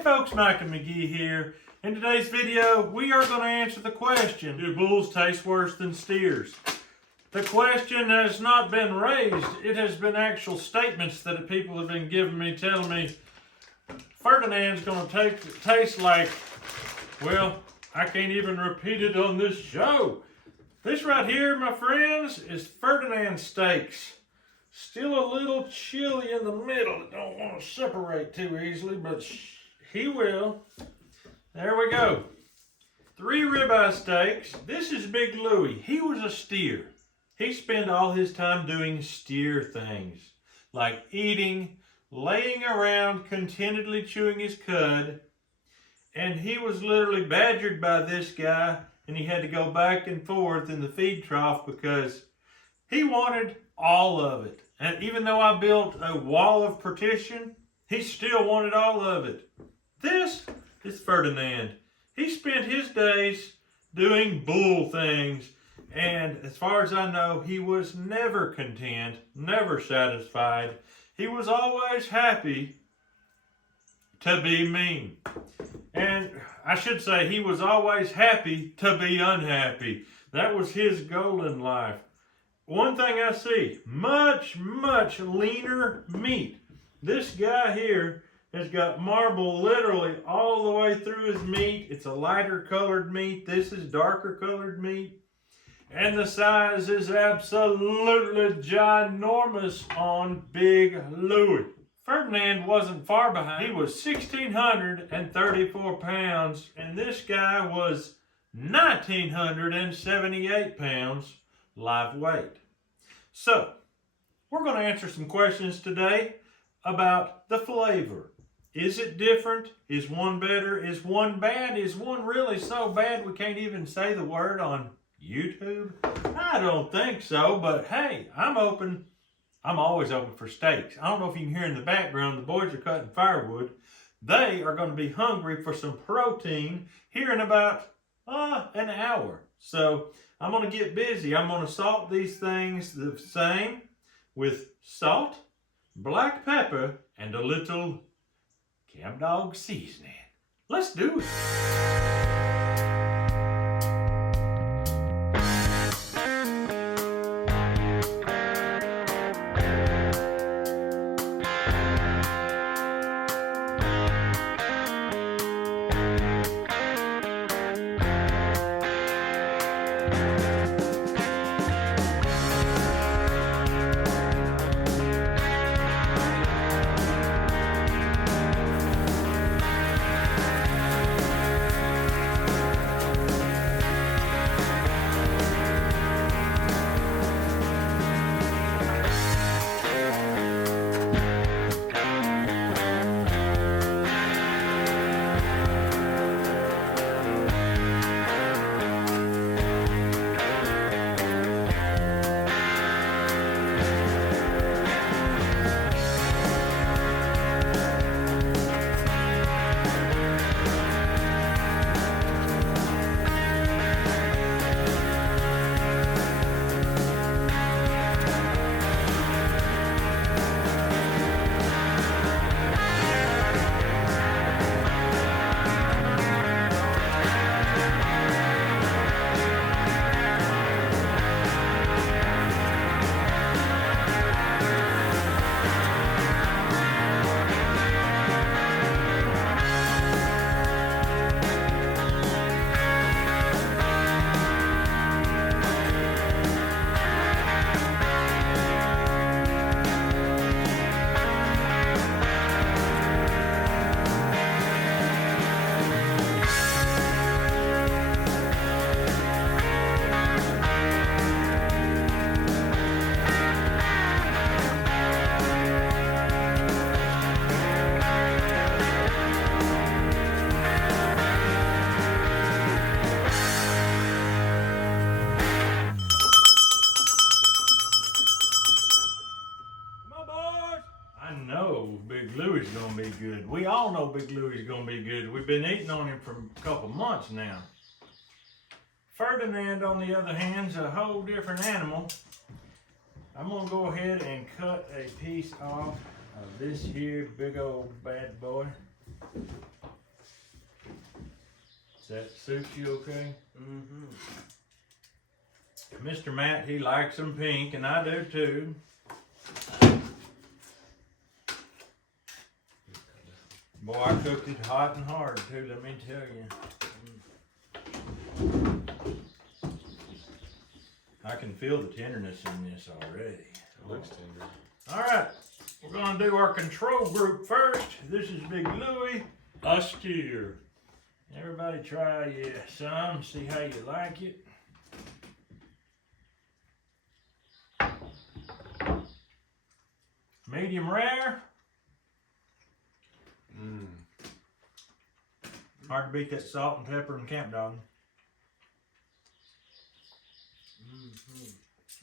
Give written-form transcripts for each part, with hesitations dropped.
Hey folks, Mike and McGee here. In today's video, we are going to answer the question, do bulls taste worse than steers? The question has not been raised. It has been actual statements that people have been giving me, telling me, Ferdinand's going to taste like, well, I can't even repeat it on this show. This right here, my friends, is Ferdinand steaks. Still a little chilly in the middle. Don't want to separate too easily, but he will. There we go. 3 ribeye steaks. This is Big Louie. He was a steer. He spent all his time doing steer things, like eating, laying around, contentedly chewing his cud, and he was literally badgered by this guy, and he had to go back and forth in the feed trough because he wanted all of it. And even though I built a wall of partition, he still wanted all of it. This is Ferdinand. He spent his days doing bull things, and as far as I know, he was never content, never satisfied. He was always happy to be mean. And I should say he was always happy to be unhappy. That was his goal in life. One thing I see, much leaner meat. This guy here has got marble literally all the way through his meat. It's a lighter colored meat. This is darker colored meat. And the size is absolutely ginormous on Big Louie. Ferdinand wasn't far behind. He was 1,634 pounds, and this guy was 1,978 pounds live weight. So, we're going to answer some questions today about the flavor. Is it different? Is one better? Is one bad? Is one really so bad we can't even say the word on YouTube? I don't think so, but hey, I'm open. I'm always open for steaks. I don't know if you can hear in the background, the boys are cutting firewood. They are going to be hungry for some protein here in about an hour. So I'm going to get busy. I'm going to salt these things the same with salt, black pepper, and a little camp dog seasoning. Let's do it. Big Louie's gonna be good. We all know Big Louie's gonna be good. We've been eating on him for a couple months now. Ferdinand, on the other hand, is a whole different animal. I'm gonna go ahead and cut a piece off of this here big old bad boy. that suit you okay? Mm-hmm. Mr. Matt, he likes them pink, and I do too. Boy, I cooked it hot and hard too, let me tell you. I can feel the tenderness in this already. It looks tender. All right, we're gonna do our control group first. This is Big Louie, a steer. Everybody try some, see how you like it. Medium rare. Hard to beat that salt and pepper and camp dog.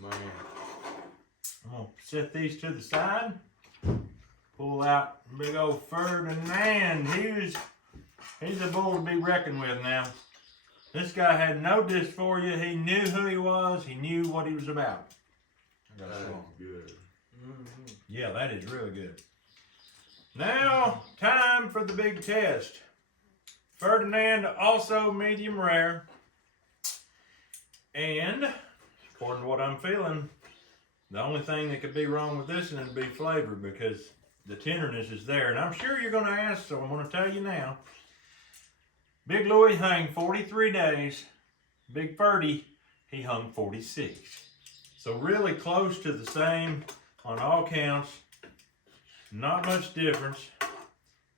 Man. I'm gonna set these to the side. Pull out big old Ferdinand. He's a bull to be reckoned with now. This guy had no dysphoria. He knew who he was. He knew what he was about. That is good. Yeah, that is really good. Now, time for the big test. Ferdinand, also medium rare. And, according to what I'm feeling, the only thing that could be wrong with this one would be flavor, because the tenderness is there. And I'm sure you're going to ask, so I'm going to tell you now. Big Louie hung 43 days. Big Ferdy, he hung 46. So really close to the same on all counts. Not much difference.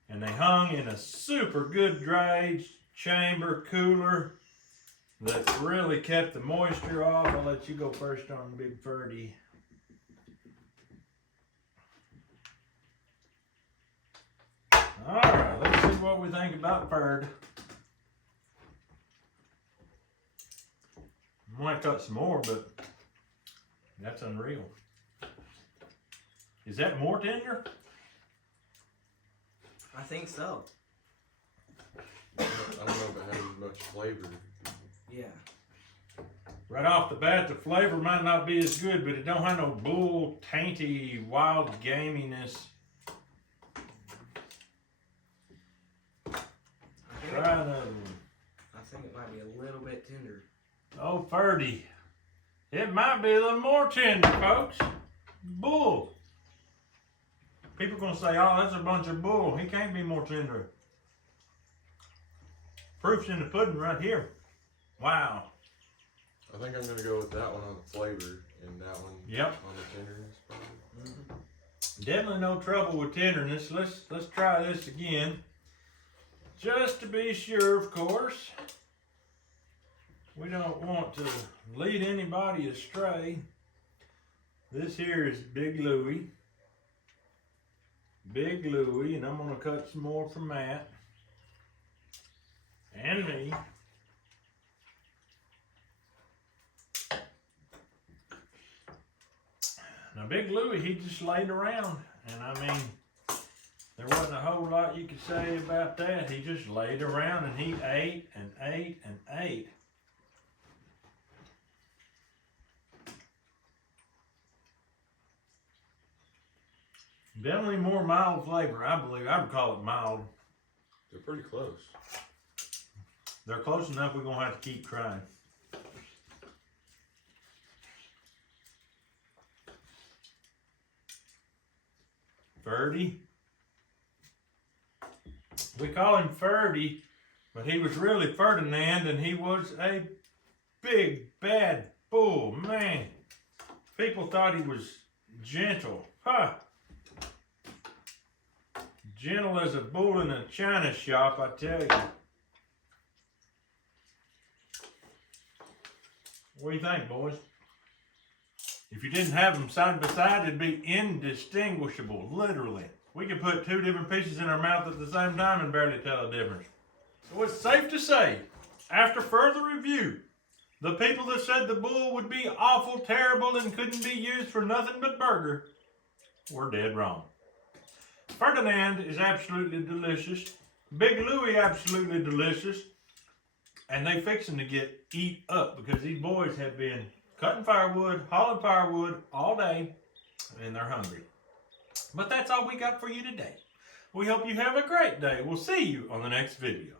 And they hung in a super good dry chamber cooler that really kept the moisture off. I'll let you go first on Big Ferdy. Alright, let's see what we think about Ferd. Might cut some more, but that's unreal. Is that more tender? I think so. I don't know if it has as much flavor. Yeah. Right off the bat, the flavor might not be as good, but it don't have no bull, tainty, wild gaminess. Try another one. I think it might be a little bit tender. Oh, Ferdy. It might be a little more tender, folks. Bull. People gonna say, oh, that's a bunch of bull. He can't be more tender. Proof's in the pudding right here. Wow. I think I'm gonna go with that one on the flavor and that one Yep. on the tenderness probably. Definitely no trouble with tenderness. Let's try this again. Just to be sure, of course. We don't want to lead anybody astray. This here is Big Louie. Big Louie, and I'm going to cut some more for Matt. And me. Now Big Louie, he just laid around. And I mean, there wasn't a whole lot you could say about that. He just laid around and he ate and ate and ate. Definitely more mild flavor, I believe. I would call it mild. They're pretty close. They're close enough we're going to have to keep trying. Ferdy. We call him Ferdy, but he was really Ferdinand, and he was a big, bad bull, man. People thought he was gentle. Huh. Gentle as a bull in a china shop, I tell you. What do you think, boys? If you didn't have them side by side, it'd be indistinguishable, literally. We could put two different pieces in our mouth at the same time and barely tell the difference. So it's safe to say, after further review, the people that said the bull would be awful, terrible, and couldn't be used for nothing but burger were dead wrong. Ferdinand is absolutely delicious. Big Louie absolutely delicious. And they fixing to get eat up because these boys have been cutting firewood, hauling firewood all day, and they're hungry. But that's all we got for you today. We hope you have a great day. We'll see you on the next video.